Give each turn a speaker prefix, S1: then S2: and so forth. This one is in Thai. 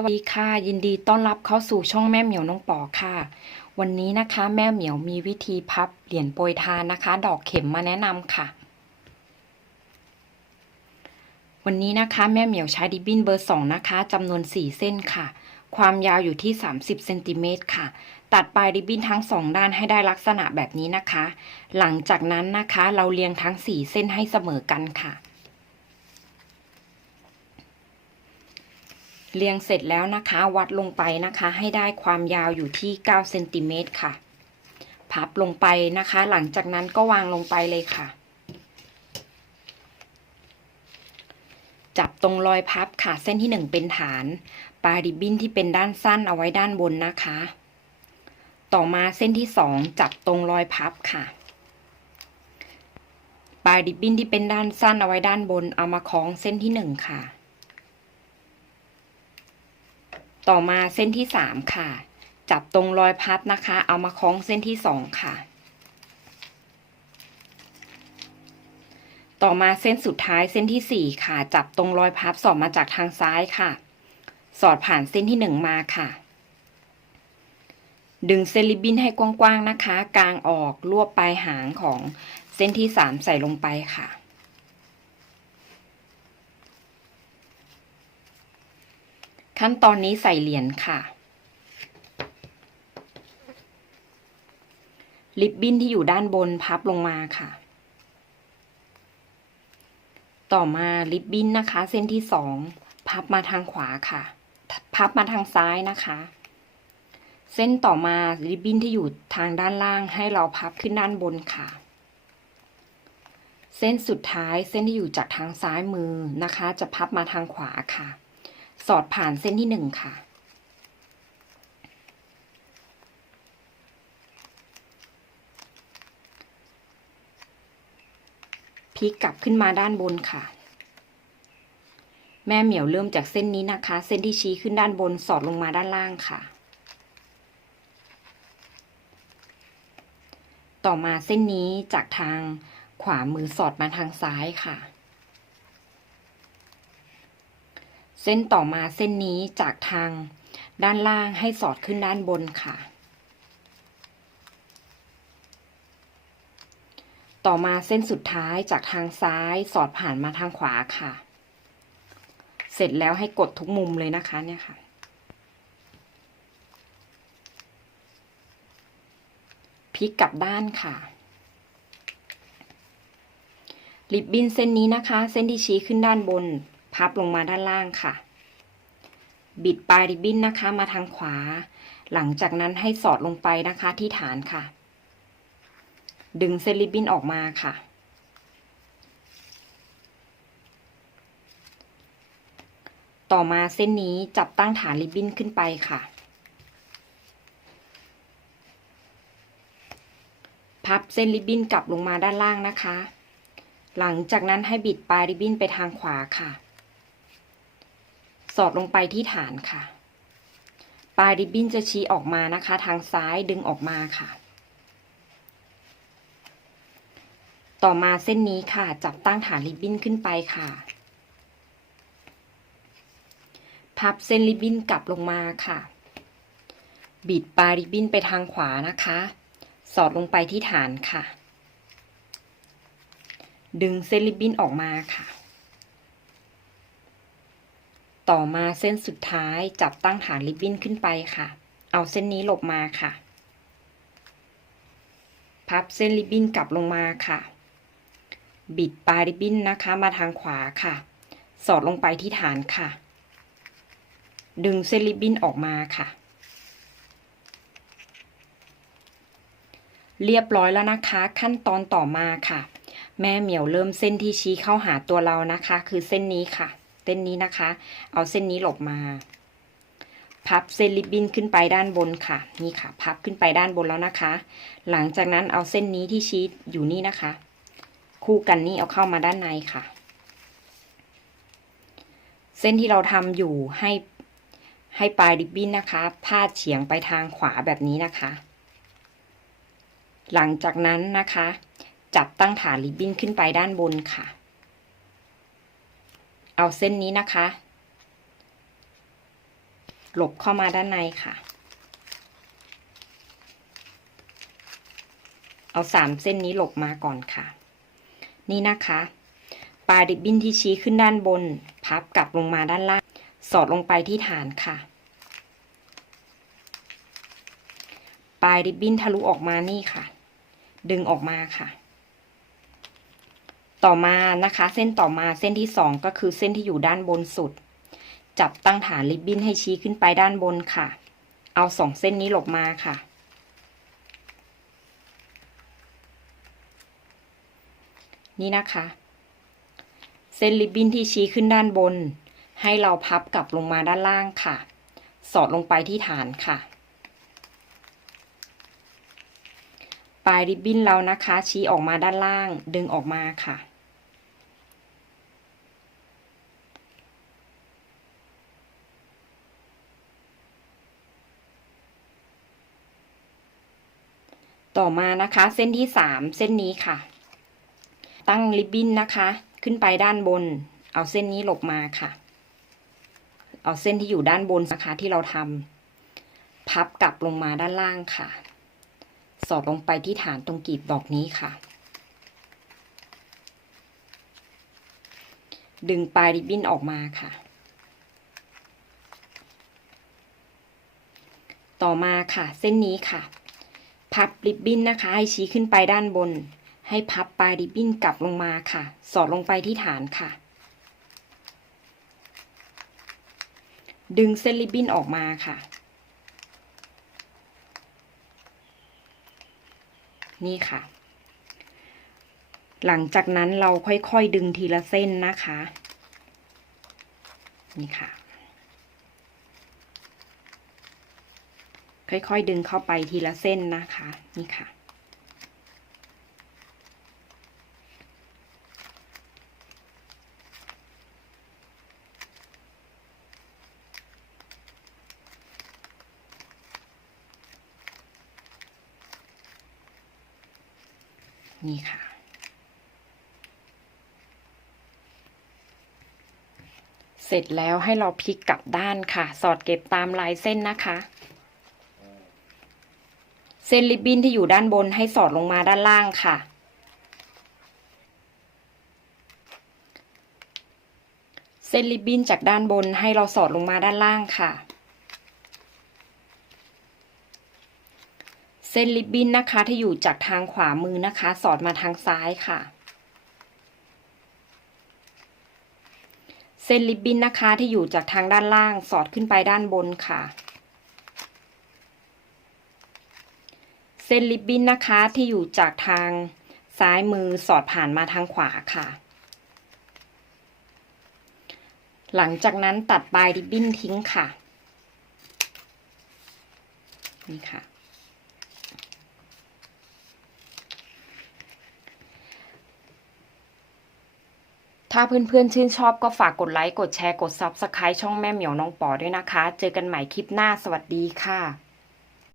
S1: สวัสดีค่ะ ยินดีต้อนรับเข้าสู่ช่องแม่เหมียวน้องปอค่ะ วันนี้นะคะแม่เหมียวมีวิธีพับเหรียญโปรยทานนะคะ ดอกเข็มมาแนะนำค่ะ วันนี้นะคะแม่เหมียวใช้ดิบบินเบอร์สองนะคะจำนวน4เส้นค่ะ ความยาวอยู่ที่ 30เซนติเมตรค่ะ ตัดปลายริบบิ้นทั้งสองด้านให้ได้ลักษณะแบบนี้นะคะ หลังจากนั้นนะคะเราเรียงทั้ง4เส้นให้เสมอกันค่ะ เรียงเสร็จแล้วนะคะ วัดลงไปนะคะ ให้ได้ความยาวอยู่ที่9เซนติเมตรค่ะ พับลงไปนะคะ หลังจากนั้นก็วางลงไปเลยค่ะ จับตรงรอยพับค่ะ เส้นที่ 1 เป็นฐาน ปลายริบบิ้นที่เป็นด้านสั้นเอาไว้ด้านบนนะคะ ต่อมาเส้นที่ 2 จับตรงรอยพับค่ะ ปลายริบบิ้นที่เป็นด้านสั้นเอาไว้ด้านบน เอามาคล้องเส้นที่ 1 ค่ะ ต่อมาเส้นที่3ค่ะ จับตรงรอยพับนะคะ เอามาคล้องเส้นที่2ค่ะ ต่อมาเส้นสุดท้ายเส้นที่4ค่ะ จับตรงรอยพับสอดมาจากทางซ้ายค่ะ สอดผ่านเส้นที่1มาค่ะ ดึงเส้นริบบิ้นให้กว้างๆนะคะ กลางออกรวบปลายหางของเส้นที่3ใส่ลงไปค่ะ ขั้นตอนนี้ใส่เหรียญค่ะริบบิ้นที่อยู่ด้านบนพับลงมาค่ะ ต่อมาริบบิ้นนะคะ เส้นที่สองพับมาทางขวาค่ะ พับมาทางซ้ายนะคะ เส้นต่อมาริบบิ้นที่อยู่ทางด้านล่างให้เราพับขึ้นด้านบนค่ะ เส้นสุดท้ายเส้นที่อยู่จากทางซ้ายมือนะคะ จะพับมาทางขวาค่ะ สอดผ่านเส้นที่หนึ่งค่ะ พลิกกลับขึ้นมาด้านบนค่ะ แม่เหมียวเริ่มจากเส้นนี้นะคะ เส้นที่ชี้ขึ้นด้านบนสอดลงมาด้านล่างค่ะ ต่อมาเส้นนี้จากทางขวามือสอดมาทางซ้ายค่ะ เส้นต่อมาเส้นนี้จากทางด้านล่างให้สอดขึ้นด้านบนค่ะ ต่อมาเส้นสุดท้ายจากทางซ้ายสอดผ่านมาทางขวาค่ะ เสร็จแล้วให้กดทุกมุมเลยนะคะเนี่ยค่ะ พลิกกลับด้านค่ะริบบิ้นเส้นนี้นะคะ เส้นที่ชี้ขึ้นด้านบน พับลงมาด้านล่างค่ะ บิดปลายริบบิ้นนะคะมาทางขวา หลังจากนั้นให้สอดลงไปนะคะที่ฐานค่ะ ดึงเส้นริบบิ้นออกมาค่ะ ต่อมาเส้นนี้จับตั้งฐานริบบิ้นขึ้นไปค่ะพับเส้นริบบิ้นกลับลงมาด้านล่างนะคะ หลังจากนั้นให้บิดปลายริบบิ้นไปทางขวาค่ะ อดลงไปที่ฐานค่ะ ปลายริบบิ้นจะชี้ออกมานะคะ ทางซ้ายดึงออกมาค่ะ ต่อมาเส้นนี้ค่ะ จับตั้งฐานริบบิ้นขึ้นไปค่ะ พับเส้นริบบิ้นกลับลงมาค่ะ บิดปลายริบบิ้นไปทางขวานะคะ สอดลงไปที่ฐานค่ะ ดึงเส้นริบบิ้นออกมาค่ะ ต่อมาเส้นสุดท้ายจับตั้งฐานริบบิ้นขึ้นไปค่ะ เอาเส้นนี้หลบมาค่ะ พับเส้นริบบิ้นกลับลงมาค่ะ บิดปลายริบบิ้นนะคะมาทางขวาค่ะ สอดลงไปที่ฐานค่ะ ดึงเส้นริบบิ้นออกมาค่ะ เรียบร้อยแล้วนะคะ ขั้นตอนต่อมาค่ะ แม่เหมียวเริ่มเส้นที่ชี้เข้าหาตัวเรานะคะ คือเส้นนี้ค่ะ เส้นนี้นะคะ เอาเส้นนี้หลบมา พับเส้นริบบิ้นขึ้นไปด้านบนค่ะ นี่ค่ะ พับขึ้นไปด้านบนแล้วนะคะ หลังจากนั้นเอาเส้นนี้ที่ชี้อยู่นี่นะคะ คู่กันนี่เอาเข้ามาด้านในค่ะ เส้นที่เราทำอยู่ให้ให้ปลายริบบิ้นนะคะ พาดเฉียงไปทางขวาแบบนี้นะคะ หลังจากนั้นนะคะ จับตั้งฐานริบบิ้นขึ้นไปด้านบนค่ะ เอาเส้นนี้นะคะ หลบเข้ามาด้านในค่ะ เอาสามเส้นนี้หลบมาก่อนค่ะ นี่นะคะปลายริบบิ้นที่ชี้ขึ้นด้านบน พับกลับลงมาด้านล่าง สอดลงไปที่ฐานค่ะ ปลายริบบิ้นทะลุออกมานี่ค่ะ ดึงออกมาค่ะ ต่อมานะคะ เส้นต่อมาเส้นที่สองก็คือเส้นที่อยู่ด้านบนสุด จับตั้งฐานริบบิ้นให้ชี้ขึ้นไปด้านบนค่ะ เอาสองเส้นนี้หลบมาค่ะ นี่นะคะ เส้นริบบิ้นที่ชี้ขึ้นด้านบน ให้เราพับกลับลงมาด้านล่างค่ะ สอดลงไปที่ฐานค่ะ ปลายริบบิ้นเรานะคะ ชี้ออกมาด้านล่างดึงออกมาค่ะ ต่อมานะคะเส้นที่สามเส้นนี้ค่ะ ตั้งริบบิ้นนะคะ ขึ้นไปด้านบน เอาเส้นนี้หลบมาค่ะ เอาเส้นที่อยู่ด้านบนนะคะที่เราทำพับกลับลงมาด้านล่างค่ะ สอดลงไปที่ฐานตรงกีบดอกนี้ค่ะ ดึงปลายริบบิ้นออกมาค่ะต่อมาค่ะ เส้นนี้ค่ะ พับริบบิ้นนะคะ ให้ชี้ขึ้นไปด้านบน ให้พับปลายริบบิ้นกลับลงมาค่ะ สอดลงไปที่ฐานค่ะ ดึงเส้นริบบิ้นออกมาค่ะ นี่ค่ะ หลังจากนั้นเราค่อยๆดึงทีละเส้นนะคะ นี่ค่ะ ค่อยๆดึงเข้าไปทีละเส้นนะคะนี่ค่ะ นี่ค่ะเสร็จแล้วให้เราพลิกกลับด้านค่ะ สอดเก็บตามลายเส้นนะคะ เส้นริบบิ้นที่อยู่ด้านบนให้สอดลงมาด้านล่างค่ะ เส้นริบบิ้นจากด้านบนให้เราสอดลงมาด้านล่างค่ะ เส้นริบบิ้นนะคะที่อยู่จากทางขวามือนะคะ สอดมาทางซ้ายค่ะ เส้นริบบิ้นนะคะที่อยู่จากทางด้านล่างสอดขึ้นไปด้านบนค่ะ เส้นริบบิ้นนะคะที่อยู่จากทางซ้ายมือสอดผ่านมาทางขวาค่ะ หลังจากนั้นตัดปลายริบบิ้นทิ้งค่ะ นี่ค่ะ ถ้าเพื่อนๆชื่นชอบก็ฝากกดไลค์ กดแชร์ กด Subscribe ช่องแม่เหมียวน้องปอด้วยนะคะ เจอกันใหม่คลิปหน้า สวัสดีค่ะ